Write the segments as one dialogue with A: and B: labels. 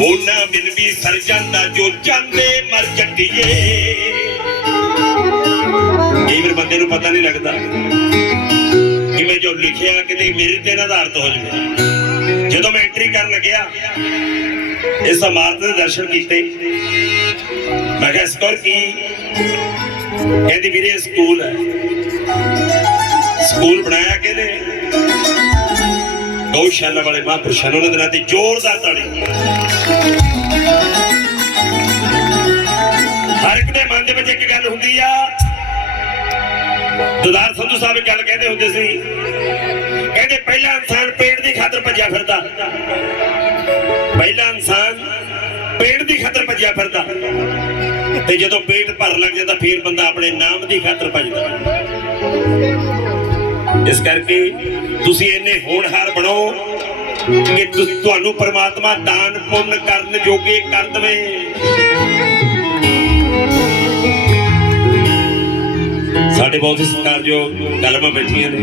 A: ਉਹਨਾਂ ਬਿਨ ਵੀ ਸਰ ਜਾਂਦਾ ਜੋ ਜਾਂਦੇ ਮਰ ਜੱਟੀਏ। ਕਈ ਵਾਰ ਬੰਦੇ ਨੂੰ ਪਤਾ ਨਹੀਂ ਲੱਗਦਾ ਕਿ ਜੋ ਲਿਖਿਆ ਕਿਤੇ ਮੇਰੇ ਤੇ ਆਧਾਰਿਤ ਹੋ ਜਾਵੇ। ਜਦੋਂ ਮੈਂ ਐਂਟਰੀ ਕਰਨ ਲੱਗਿਆ, ਇਸ ਇਮਾਰਤ ਦੇ ਦਰਸ਼ਨ ਕੀਤੇ। ਮੈਂ ਕਿਹਾ ਸਕਰ ਕੀ? ਕਹਿੰਦੀ, ਵੀਰੇ ਸਕੂਲ ਹੈ। ਸਕੂਲ ਬਣਾਇਆ ਕਿਹਨੇ? ਗਊਸ਼ਾਲਾ ਵਾਲੇ ਮਹਾਂਪੁਰਸ਼ਾਂ ਨੇ ਉਹਨਾਂ ਦੇ ਨਾਂ ਤੇ ਜ਼ੋਰਦਾਰ ਤਾੜੀ। ਹਰ ਇੱਕ ਦੇ ਮਨ ਦੇ ਵਿੱਚ ਇੱਕ ਗੱਲ ਹੁੰਦੀ ਆ। ਦੁਦਾਰ ਸੰਧੂ ਸਾਹਿਬ ਗੱਲ ਕਹਿੰਦੇ ਹੁੰਦੇ ਸੀ, ਕਹਿੰਦੇ ਪਹਿਲਾ ਇਨਸਾਨ ਪੇਟ ਦੀ ਖਾਤਰ ਭੱਜਿਆ ਫਿਰਦਾ। ਪਹਿਲਾ ਇਨਸਾਨ ਪੇਟ ਦੀ ਖਾਤਰ ਭੱਜਿਆ ਫਿਰਦਾ। ਤੇ ਜਦੋਂ ਪੇਟ ਭਰ ਲੱਗ ਜਾਂਦਾ, ਫਿਰ ਬੰਦਾ ਆਪਣੇ ਨਾਮ ਦੀ ਖਾਤਰ ਭੱਜਦਾ। ਇਸ ਕਰਕੇ ਤੁਸੀਂ ਇੰਨੇ ਹੋਣਹਾਰ ਬਣੋ ਕਿ ਤੁਹਾਨੂੰ ਪਰਮਾਤਮਾ ਦਾਨ ਪੁੰਨ ਕਰਨ ਜੋਗੇ ਕਰ ਦਵੇ। ਸਾਡੇ ਬਹੁਤ ਹੀ ਸਤਿਕਾਰਯੋਗ ਕਲਮਾਂ ਬੈਠੀਆਂ ਨੇ।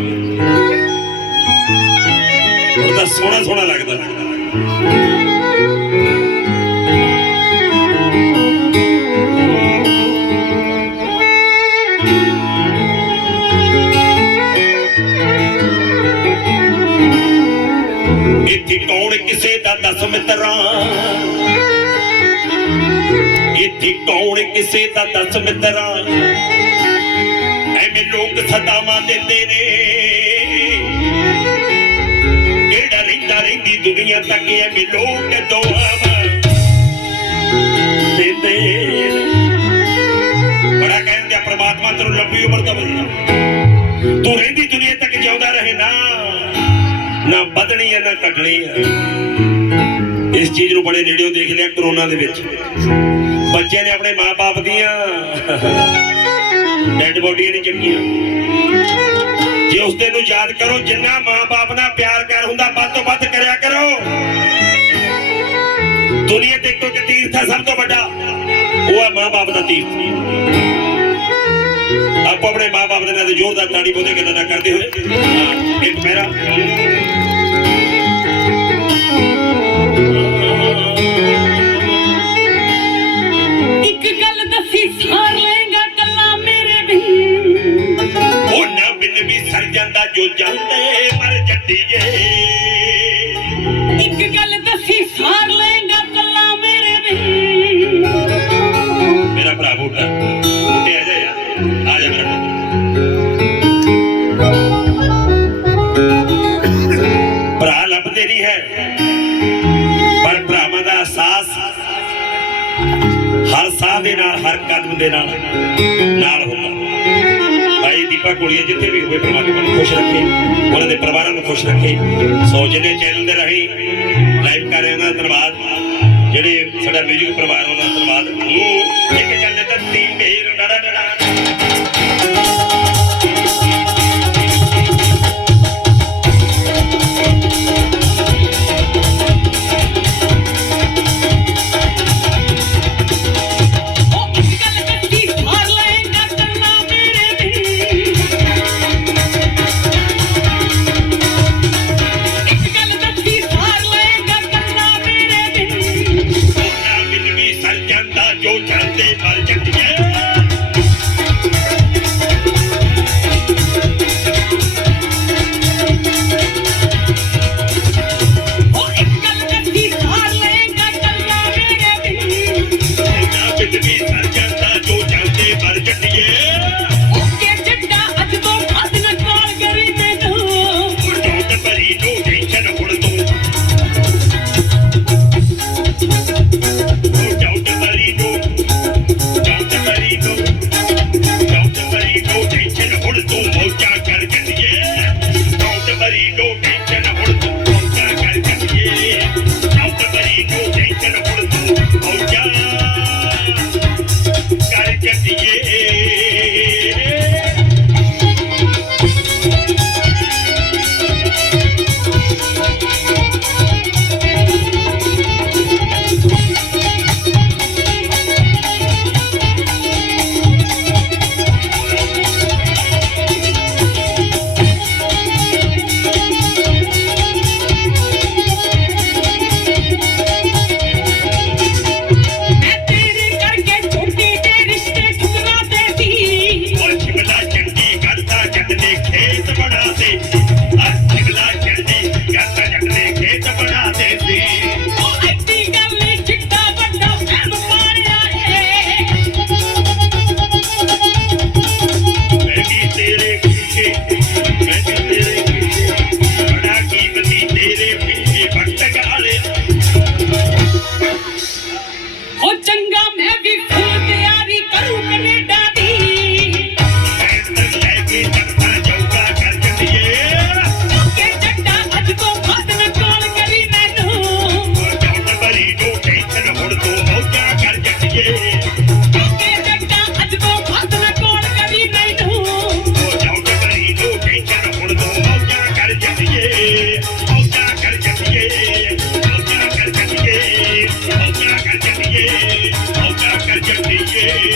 A: ਉਹ ਤਾਂ ਸੋਹਣਾ ਸੋਹਣਾ ਲੱਗਦਾ ਲੱਗਦਾ। ਇੱਥੇ ਕੌਣ ਕਿਸੇ ਦਾ ਦਸ ਮਿੱਤਰਾਂ ਐਵੇਂ ਲੋਕ ਸਦਾਵਾਂ ਦਿੰਦੇ ਨੇ। ਕਿਹੜਾ ਰਹਿੰਦਾ ਰਹਿੰਦੀ ਦੁਨੀਆ ਤੱਕ ਐਵੇਂ ਲੋਕ ਦੁਆਵਾਂ ਦਿੰਦੇ ਬੜਾ ਕਹਿੰਦੇ ਆ ਪ੍ਰਮਾਤਮਾ ਤੈਨੂੰ ਲੰਬੀ ਉਮਰ ਦੇਵੇ ਤੂੰ ਰਹਿੰਦੀ ਦੁਨੀਆ ਤੱਕ ਜਿਉਂਦਾ ਰਹੇ ਨਾ। ਨਾ ਵਧਣੀ ਹੈ ਨਾ ਘਟਣੀ ਹੈ ਇਸ ਚੀਜ਼ ਨੂੰ ਬੜੇ ਨੇੜਿਓਂ ਦੇਖ ਲਿਆ ਕਰੋਨਾ ਦੇ ਵਿੱਚ। ਬੱਚਿਆਂ ਨੇ ਆਪਣੇ ਮਾਪੇ ਦੀਆਂ ਡੈਡ ਬੋਡੀਆਂ ਨਹੀਂ ਚੱਕੀਆਂ। ਜੇ ਉਸ ਦਿਨ ਨੂੰ ਯਾਦ ਕਰੋ, ਜਿੰਨਾ ਮਾਪੇ ਨਾਲ ਪਿਆਰ ਕਰ ਹੁੰਦਾ, ਵੱਧ ਤੋਂ ਵੱਧ ਕਰਿਆ ਕਰੋ। ਦੁਨੀਆ ਤੇ ਇੱਕੋ ਇੱਕ ਤੀਰਥ ਹੈ ਸਭ ਤੋਂ ਵੱਡਾ। ਉਹ ਹੈ ਮਾਪੇ ਦਾ ਤੀਰਥ। ਆਪੋ ਆਪਣੇ ਮਾਪੇ ਦੇ ਨਾਲ ਜ਼ੋਰਦਾਰ ਤਾੜੀ ਬੋਦੇ ਗੱਲਾਂ ਨਾ ਕਰਦੇ ਹੋਏ। ਇੱਕ ਮੇਰਾ ਜੋ ਜਾਂਦੇ ਮਰ ਜੱਟੀਏ।
B: ਇੱਕ ਗੱਲ ਦੱਸੀ ਸਾਰ ਲੇਗਾ ਕੱਲਾ ਮੇਰੇ ਬਿਨ
A: ਮੇਰਾ ਭਰਾ ਬੂਟਾ ਬੂਟੇ ਆ ਜਾ ਯਾਰ ਆ। ਜਾ ਮੇਰਾ ਭਰਾ ਲੱਭਦੇ ਨਹੀਂ ਹੈ ਪਰ ਭਰਾਵਾਂ ਦਾ ਅਹਿਸਾਸ ਹਰ ਸਾਹ ਦੇ ਨਾਲ ਹਰ ਕਦਮ ਦੇ ਨਾਲ ਨਾਲ ਹੁੰਦਾ। ਭਾਈ ਦੀਪਾ ਜਿੱਥੇ ਵੀ ਹੋਵੇ ਪ੍ਰਮਾਤਮਾ ਨੂੰ ਖੁਸ਼ ਰੱਖੇ ਉਹਨਾਂ ਦੇ ਪਰਿਵਾਰਾਂ ਨੂੰ ਖੁਸ਼ ਰੱਖੇ। ਸੋ ਜਿਹਨੇ ਚੈਨਲ ਦੇ ਰਾਹੀਂ ਲਾਈਵ ਕਰ ਰਹੇ ਉਹਨਾਂ ਦਾ ਧੰਨਵਾਦ। ਜਿਹੜੇ ਸਾਡਾ ਮਿਊਜ਼ਿਕ ਪਰਿਵਾਰ ਉਹਨਾਂ ਦਾ ਧੰਨਵਾਦ। ਹੂੰ, ਇੱਕ ਜੰਨਤ ਧਰਤੀ ਮੇਰ ਡੜਾ ਡੜਾ ਜੱਟੀਏ ਔਕਾ ਕਰ ਜੱਟੀਏ